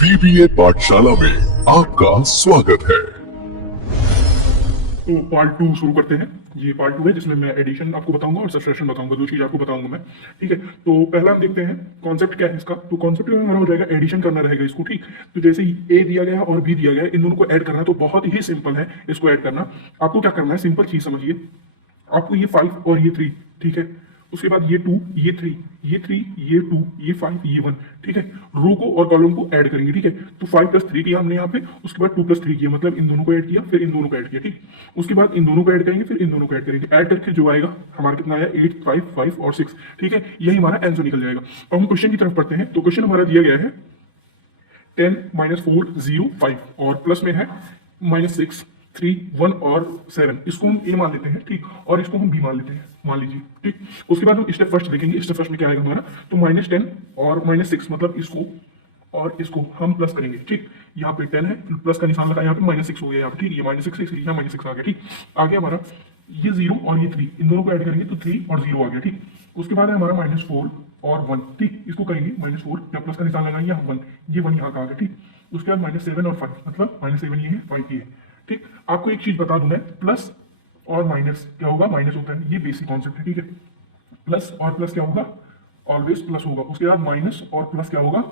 BBA पाठशाला में आपका स्वागत है। तो पार्ट 2 शुरू करते हैं। ये पार्ट 2 है जिसमें मैं एडिशन आपको बताऊंगा और सब्ट्रैक्शन बताऊंगा, दो चीज आपको बताऊंगा मैं। ठीक है, तो पहला हम देखते हैं कॉन्सेप्ट क्या है इसका। तो कॉन्सेप्ट में हमारा हो जाएगा एडिशन करना रहेगा इसको। ठीक, तो जैसे ही ए दिया गया है और बी दिया गया है, इन दोनों को ऐड करना है, तो बहुत ही सिंपल है इसको ऐड करना। आपको क्या करना है, सिंपल चीज समझिए। आपको ये 5 और ये 3, ठीक है, उसके बाद ये 2, ये 3, ये 3, ये 2, ये 5, ये 1, ठीक है। रो को और कॉलम को ऐड करेंगे, ठीक है। तो 5 + 3 किया हमने यहाँ पे, उसके बाद 2 + 3 किया, मतलब इन दोनों को ऐड किया, फिर इन दोनों को ऐड किया, ठीक। उसके बाद इन दोनों को ऐड करेंगे, फिर इन दोनों को ऐड करेंगे, ऐड करके जो आएगा हमारा कितना आया, 8, 5, 5 और 6, ठीक है। यही हमारा आंसर निकल जाएगा। अब हम क्वेश्चन की तरफ पढ़ते हैं। तो क्वेश्चन हमारा दिया गया है 10 - 4 0 5 और प्लस में है -6 3 1 और 7। इसको हम ए मान लेते हैं, ठीक, और इसको हम बी मान लेते हैं, मान लीजिए, ठीक। उसके बाद हम स्टेप फर्स्ट देखेंगे। स्टेप फर्स्ट में क्या आएगा हमारा, तो -10 और -6, मतलब इसको और इसको हम प्लस करेंगे, ठीक। यहाँ पे 10 है, प्लस का निशान लगा, यहाँ पे -6 हो गया, यहाँ पे, ठीक। ये -6 है, यहाँ -6 आ गया, ठीक। आगे हमारा ये 0 और ये 3, इन दोनों को ऐड करेंगे तो 3 और 0 आ गया, ठीक। उसके बाद है हमारा -4 और 1, ठीक। इसको करेंगे -4, जब प्लस का निशान लगाएंगे यहाँ 1, ये 1 यहाँ का आ गया, ठीक। उसके बाद -7 और 5, मतलब -7 ये है, 5 ये है, ठीक। आपको एक चीज बता दूं मैं, प्लस और माइनस क्या होगा, माइनस होता है, ये बेसिक कॉन्सेप्ट है, ठीक है। प्लस और प्लस क्या होगा, ऑलवेज प्लस होगा। उसके बाद माइनस और प्लस क्या होगा,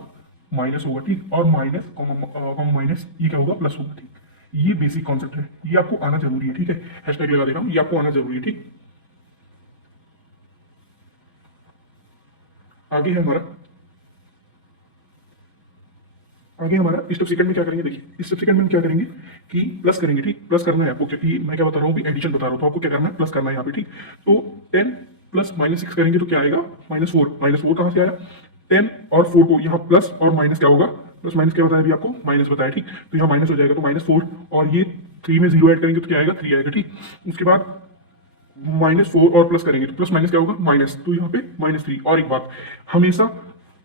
माइनस होगा, ठीक। और माइनस कॉमा माइनस ये क्या होगा, प्लस होगा, ठीक। ये बेसिक कॉन्सेप्ट है, ये आपको आना जरूरी है, ठीक है। हैशटैग लगा दे रहा हूं, ये आपको आना जरूरी है, ठीक। आगे है हमारा आगे हमारा स्टेप सेकंड में क्या करेंगे, देखिए स्टेप सेकंड में हम क्या करेंगे कि प्लस करेंगे, ठीक। प्लस करना है आपको, क्योंकि मैं क्या बता रहा हूँ, एडिशन बता रहा हूँ, तो आपको क्या करना है, प्लस करना है यहाँ पे, ठीक। तो 10 + -6 करेंगे तो क्या आएगा, -4। -4 कहाँ से आया, 10 और 4 को यहाँ प्लस और माइनस क्या होगा, प्लस माइनस क्या बताया अभी आपको, माइनस बताया, ठीक। तो यहाँ माइनस हो जाएगा, तो -4 और ये 3 में 0 ऐड करेंगे तो क्या आएगा, 3 आएगा, ठीक। उसके बाद -4 और प्लस करेंगे तो प्लस माइनस क्या होगा, माइनस, तो यहाँ पे -3। और एक बात, हमेशा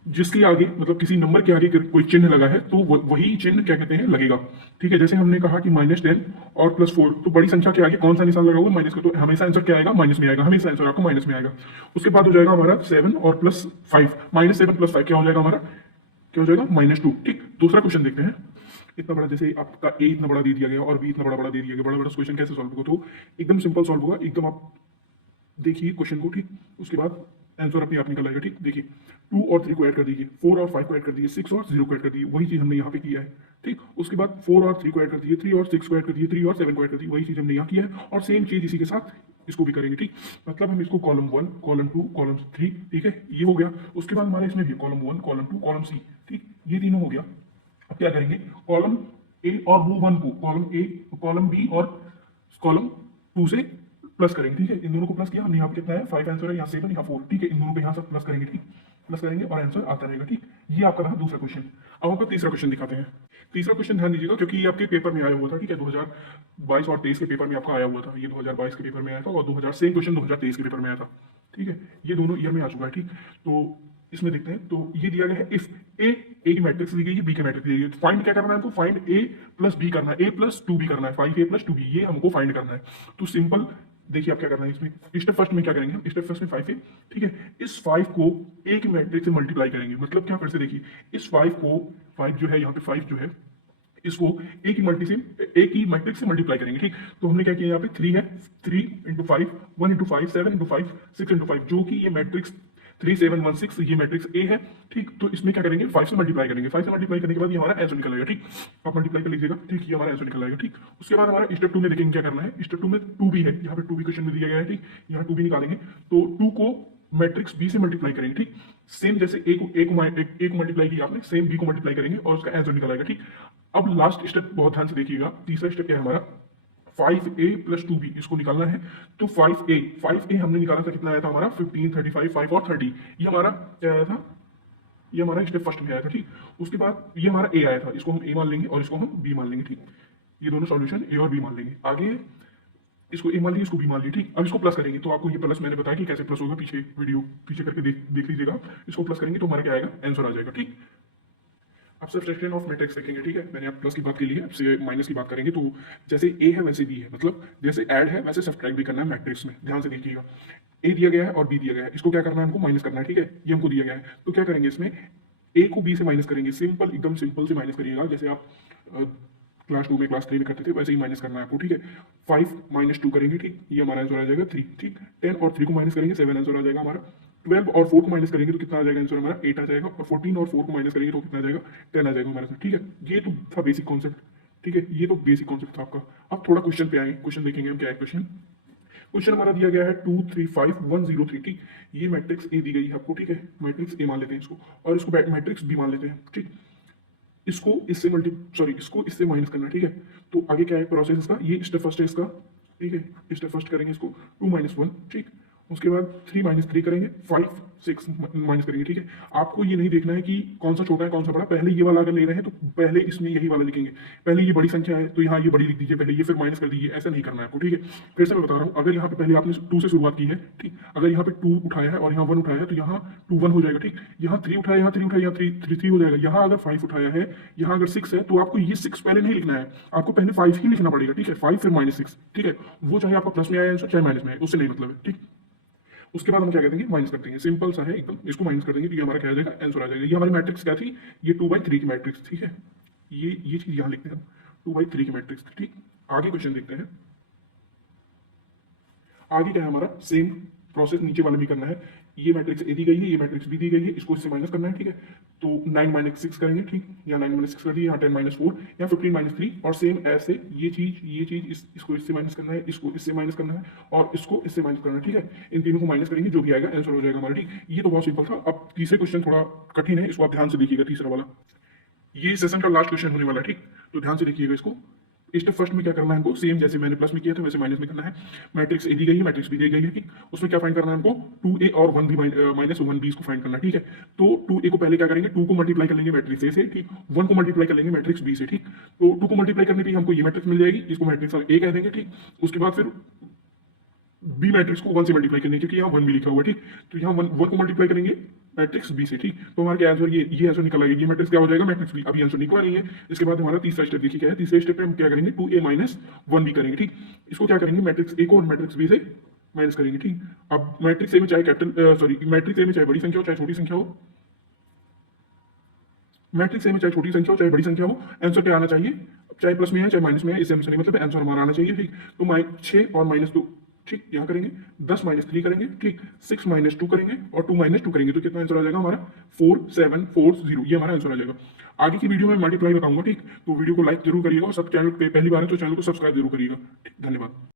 जिसके आगे, मतलब किसी नंबर के आगे कोई चिन्ह लगा है तो वही चिन्ह क्या कहते हैं, लगेगा, ठीक है। जैसे हमने कहा कि -10 और +4, तो बड़ी संख्या के आगे कौन सा निशान लगा हुआ, माइनस का, तो हमेशा आंसर क्या आएगा, माइनस में आएगा, हमेशा आंसर आपको माइनस में आएगा। उसके बाद हो जाएगा हमारा 7 और +5, -7 + 5 क्या हो जाएगा हमारा, क्या हो जाएगा, -2, ठीक। दूसरा क्वेश्चन देखते हैं। इतना बड़ा, जैसे आपका ए इतना बड़ा दे दिया गया और बी इतना बड़ा बड़ा दे दिया गया, बड़ा बड़ा क्वेश्चन कैसे सॉल्व होगा, तो एकदम सिंपल सॉल्व होगा, एकदम। आप देखिए क्वेश्चन को, ठीक। उसके बाद आंसर अपने आप निकल आएगा, ठीक। देखिए 2 और 3 को ऐड कर दीजिए, 4 और 5 को ऐड कर दीजिए, 6 और 0 को ऐड कर दीजिए, वही चीज हमने यहाँ पे किया है, ठीक। उसके बाद 4 और 3 को ऐड कर दीजिए, 3 और 6 को ऐड कर दीजिए, 3 और 7 को ऐड कर दीजिए, वही चीज हमने यहाँ किया है, और सेम चीज इसी के साथ इसको भी करेंगे, ठीक। मतलब हम इसको कॉलम 1, कॉलम 2, कॉलम 3, ठीक है, ये हो गया। उसके बाद हमारे इसमें भी कॉलम 1, कॉलम 2, कॉलम सी, ठीक, ये तीनों हो गया। अब क्या करेंगे, कॉलम ए और रो 1 को कॉलम ए, कॉलम बी और कॉलम 2 से प्लस करेंगे, ठीक है। इन दोनों को प्लस किया हमने, यहाँ पे कितना है, 5 आंसर है, यहाँ 7, यहाँ 4, ठीक है। इन दोनों को यहाँ से प्लस करेंगे, ठीक, प्लस करेंगे और आंसर आता रहेगा, ठीक। ये आपका रहा दूसरा क्वेश्चन। अब आपको तीसरा क्वेश्चन दिखाते हैं। तीसरा क्वेश्चन ध्यान दीजिएगा, क्योंकि ये आपके पेपर में आया हुआ था, ठीक है। 2022 और 23 के पेपर में आपका आया हुआ था, ये 2022 के पेपर में आया था, और 2000 सेम क्वेश्चन 2023 के पेपर में आया था, ठीक है। ये दोनों ईयर में आ चुका है, ठीक। तो इसमें देखते हैं, तो ये दिया गया है, इफ ए की मैट्रिक्स दी गई है, बी की मैट्रिक्स दी गई है, फाइंड क्या करना है हमको, फाइंड a + b करना है, a + 2b करना है, 5a + 2b, ये हमको फाइंड करना है। तो सिंपल देखिए आप क्या करना है इसमें, स्टेप फर्स्ट में क्या करेंगे हम, स्टेप फर्स्ट में 5a, ठीक है। इस 5 को a की मैट्रिक्स से मल्टीप्लाई करेंगे, मतलब क्या, फिर से देखिए, इस 5 को, 5 जो है यहाँ पे, 5 जो है इसको ए की मैट्रिक्स से मल्टीप्लाई करेंगे, ठीक। तो हमने क्या किया, यहाँ पे 3 है, 3 × 5, 1 × 5, 7 × 5, 6 × 5, जो कि ये मैट्रिक्स 3 7 1 6, ये मैट्रिक्स ए है, ठीक। तो इसमें क्या करेंगे, 5 से मल्टीप्लाई करेंगे, 5 से मल्टीप्लाई करने के बाद ये हमारा आंसर निकल आएगा, ठीक। आप मल्टीप्लाई कर लीजिएगा, ठीक, ये हमारा आंसर निकल आएगा, ठीक। उसके बाद हमारा स्टेप 2 में देखेंगे क्या करना है। स्टेप 2 में 2b है, यहाँ पे 2b क्वेश्चन में दिया गया है, ठीक। यहाँ 2b निकालेंगे, तो 2 को मैट्रिक्स बी से मल्टीप्लाई करेंगे, ठीक। सेम जैसे ए को मल्टीप्लाई किया आपने, सेम बी को मल्टीप्लाई करेंगे और उसका आंसर निकल आएगा, ठीक। अब लास्ट स्टेप बहुत ध्यान से देखिएगा, तीसरा स्टेप क्या है हमारा, 5a + 2b, इसको निकालना है। तो 5a हमने निकाला था, कितना आया था हमारा, 15 35 5 और 30, ये हमारा क्या आया था, ये हमारा स्टेप फर्स्ट में आया था, ठीक। उसके बाद ये हमारा a आया था, इसको हम a मान लेंगे और इसको हम b मान लेंगे, ठीक। ये दोनों सॉल्यूशन a और b मान लेंगे। आगे इसको a मान लिया, इसको b मान लिया, ठीक। अब इसको प्लस करेंगे, तो आपको ये प्लस मैंने बताया कि कैसे प्लस होगा, पीछे वीडियो पीछे करके देख लीजिएगा। इसको प्लस करेंगे तो हमारा क्या आएगा, आंसर आ जाएगा, ठीक। अब सब्ट्रैक्शन ऑफ मैट्रिक्स देखेंगे, ठीक है। मैंने आप प्लस की बात की ली है, अब से माइनस की बात करेंगे। तो जैसे ए है वैसे बी है, मतलब जैसे ऐड है वैसे सब्ट्रैक्ट भी करना है मैट्रिक्स में, ध्यान से देखिएगा। ए दिया गया है और बी दिया गया है, इसको क्या करना है, हमको माइनस करना है, ठीक है। ये हमको दिया गया है, तो क्या करेंगे इसमें, ए को बी से माइनस करेंगे, सिंपल एकदम सिंपल से माइनस करिएगा, जैसे आप क्लास 2 में क्लास 3 में करते थे वैसे ही माइनस करना है आपको, ठीक है। 5 माइनस 2 करेंगे, ठीक, ये हमारा आंसर आ जाएगा 3, ठीक। 10 और 3 को माइनस करेंगे 7 आंसर आ जाएगा हमारा। 12 और 4 को माइनस करेंगे तो कितना आ जाएगा आंसर हमारा 8 आ जाएगा, और 14 और 4 को माइनस करेंगे तो कितना आ जाएगा 10 आ जाएगा हमारा आंसर, ठीक है। ये तो था बेसिक कॉन्सेप्ट, ठीक है, ये तो बेसिक कॉन्सेप्ट था आपका। अब थोड़ा क्वेश्चन पे आएंगे, क्वेश्चन देखेंगे हम क्या है क्वेश्चन। क्वेश्चन हमारा दिया गया है 2 3 5 1 0 3, ठीक। ये मैट्रिक्स ए दी गई है आपको, ठीक है, मैट्रिक्स ए मान लेते हैं इसको, और इसको मैट्रिक्स बी मान लेते हैं, ठीक। इसको इससे इसको इससे माइनस करना है, ठीक है। तो आगे क्या है प्रोसेस इसका, ये स्टेप फर्स्ट है इसका, ठीक है। स्टेप फर्स्ट करेंगे इसको 2 माइनस 1, ठीक। उसके बाद 3 माइनस 3 करेंगे, 5 6 माइनस करेंगे, ठीक है। आपको ये नहीं देखना है कि कौन सा छोटा है कौन सा बड़ा, पहले ये वाला अगर ले रहे हैं तो पहले इसमें यही वाला लिखेंगे, पहले ये बड़ी संख्या है तो यहाँ ये बड़ी लिख दीजिए पहले, ये फिर माइनस कर दीजिए, ऐसा नहीं करना है आपको, ठीक है। फिर से मैं बता रहा हूँ, अगर यहाँ पे पहले आपने 2 से शुरुआत की है, ठीक, अगर यहाँ पे 2 उठाया है और यहाँ 1 उठाया है तो यहाँ 2 1 हो जाएगा, ठीक। यहाँ 3 उठाया, यहाँ 3 उठाया, यहाँ 3 हो जाएगा। यहाँ अगर 5 उठाया है, यहाँ अगर 6 है तो आपको ये 6 पहले नहीं लिखना है, आपको पहले 5 ही लिखना पड़ेगा, ठीक है। 5 फिर -6, ठीक है, वो चाहे आपका प्लस में आया आंसर चाहे माइनस में आए, उससे नहीं मतलब है, ठीक। उसके बाद हम क्या कर देंगे, माइनस कर देंगे, सिंपल सा है एकदम, इसको माइनस कर देंगे तो ये हमारा क्या आ जाएगा आंसर आ जाएगा। ये हमारी मैट्रिक्स क्या थी, ये 2/3 की मैट्रिक्स, ठीक है। ये चीज यहाँ लिखते हैं हम, 2/3 की मैट्रिक्स, ठीक। आगे क्वेश्चन देखते हैं, आगे क्या है हमारा, सेम प्रोसेस नीचे वाला भी करना है। ये मैट्रिक्स ए दी गई है, ये मैट्रिक्स बी दी गई है, इसको इससे माइनस करना है, ठीक है। तो 9 - 6 करेंगे, ठीक, यहाँ 9 - 6 कर दिए, यहाँ 10 - 4, यहाँ 15 - 3, और सेम ऐसे ये चीज इसको इससे माइनस करना है, इसको इससे माइनस करना है, और इसको इससे माइनस करना है, ठीक है। इन तीनों को माइनस करेंगे, जो भी आएगा आंसर हो जाएगा हमारा, ठीक। ये तो बहुत सिंपल था। अब तीसरे क्वेश्चन थोड़ा कठिन है, इसको आप ध्यान से देखिएगा, तीसरा वाला ये सेशन का लास्ट क्वेश्चन होने वाला है, ठीक। तो ध्यान से देखिएगा इसको। स्टेप फर्स्ट में क्या करना है हमको, सेम जैसे मैंने प्लस में किया था वैसे माइनस में करना है। मैट्रिक्स ए दी गई है, मैट्रिक्स बी दी गई है, ठीक। उसमें क्या फाइंड करना है हमको, 2a और 1b माइनस 1b इसको फाइंड करना है, ठीक है। तो 2a को पहले क्या करेंगे, 2 को मल्टीप्लाई कर लेंगे मैट्रिक्स ए से, ठीक। 1 को मल्टीप्लाई कर लेंगे मैट्रिक्स बी से, ठीक। तो 2 को मल्टीप्लाई करने पे हमको ये मैट्रिक्स मिल जाएगी, इसको मैट्रिक्स ए कह देंगे, ठीक। उसके बाद फिर बी मैट्रिक्स को 1 से मल्टीप्लाई करेंगे क्योंकि यहाँ 1 भी लिखा हुआ है, ठीक। तो यहाँ 1 को मल्टीप्लाई करेंगे मैट्रिक्स बी से, ठीक। तो हमारा क्या आंसर, ये आंसर निकल आएगा, ये मैट्रिक्स क्या हो जाएगा, मैट्रिक्स बी। अभी आंसर निकला नहीं है। इसके बाद हमारा तीसरा स्टेप देखिए क्या है, तीसरे स्टेप पे हम क्या करेंगे, 2a माइनस 1b करेंगे, ठीक। इसको क्या करेंगे, मैट्रिक्स ए को और मैट्रिक्स बी से माइनस करेंगे, ठीक। अब मैट्रिक्स ए में चाहे मैट्रिक्स ए में चाहे बड़ी संख्या हो चाहे छोटी संख्या हो, मैट्रिक्स ए में चाहे छोटी संख्या हो चाहे बड़ी संख्या हो, आंसर क्या आना चाहिए, चाहे प्लस में है चाहे माइनस में है, इससे आंसर नहीं मतलब आंसर हमारा आना चाहिए, ठीक। तो 6 और -2, ठीक, यहाँ करेंगे 10 - 3 करेंगे, ठीक। 6 - 2 करेंगे और 2 - 2 करेंगे तो कितना आंसर आ जाएगा हमारा 4740, ये हमारा आंसर आ जाएगा। आगे की वीडियो में मल्टीप्लाई बताऊंगा, ठीक। तो वीडियो को लाइक जरूर करिएगा, और सब चैनल पे पहली बार है तो चैनल को सब्सक्राइब जरूर करिएगा, धन्यवाद।